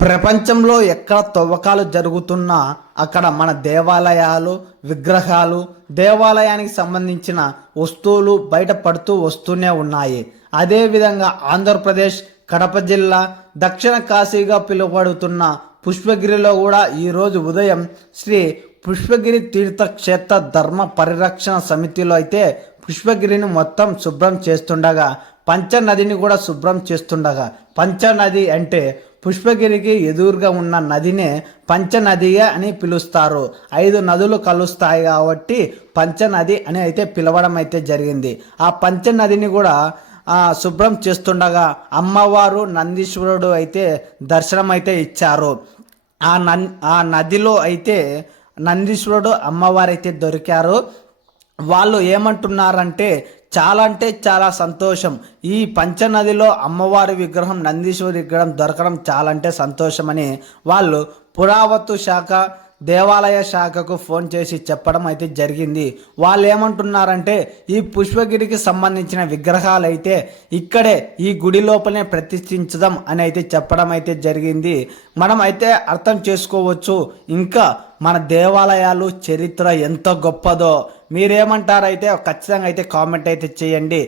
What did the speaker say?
ప్రపంచంలో ఎక్కడ తవ్వకాలు జరుగుతున్నా అక్కడ మన దేవాలయాలు విగ్రహాలు దేవాలయానికి సంబంధించిన వస్తువులు బయటపడుతూ వస్తూనే ఉన్నాయి. అదేవిధంగా ఆంధ్రప్రదేశ్ కడప జిల్లా దక్షిణ కాశీగా పిలువబడుతున్న పుష్పగిరిలో కూడా ఈరోజు ఉదయం శ్రీ పుష్పగిరి తీర్థక్షేత్ర ధర్మ పరిరక్షణ సమితిలో అయితే పుష్పగిరిని మొత్తం శుభ్రం చేస్తుండగా పంచనదిని కూడా శుభ్రం చేస్తుండగా పంచనది అంటే పుష్పగిరికి ఎదురుగా ఉన్న నదినే పంచనదియ అని పిలుస్తారు. ఐదు నదులు కలుస్తాయి కాబట్టి పంచనది అని అయితే పిలవడం అయితే జరిగింది. ఆ పంచనదిని కూడా శుభ్రం చేస్తుండగా అమ్మవారు నందీశ్వరుడు అయితే దర్శనం అయితే ఇచ్చారు. ఆ నన్ ఆ నదిలో అయితే నందీశ్వరుడు అమ్మవారు అయితే దొరికారు. వాళ్ళు ఏమంటున్నారంటే చాలా అంటే చాలా సంతోషం. ఈ పంచనదిలో అమ్మవారి విగ్రహం నందీశ్వరి విగ్రహం దొరకడం చాలా అంటే సంతోషమని వాళ్ళు పురావత్తు శాఖ దేవాలయ శాఖకు ఫోన్ చేసి చెప్పడం అయితే జరిగింది. వాళ్ళు ఏమంటున్నారంటే ఈ పుష్పగిరికి సంబంధించిన విగ్రహాలు అయితే ఇక్కడే ఈ గుడి లోపలనే ప్రతిష్ఠించడం అని అయితే చెప్పడం అయితే జరిగింది. మనం అయితే అర్థం చేసుకోవచ్చు ఇంకా మన దేవాలయాలు చరిత్ర ఎంత గొప్పదో. మీరేమంటారైతే ఖచ్చితంగా అయితే కామెంట్ అయితే చేయండి.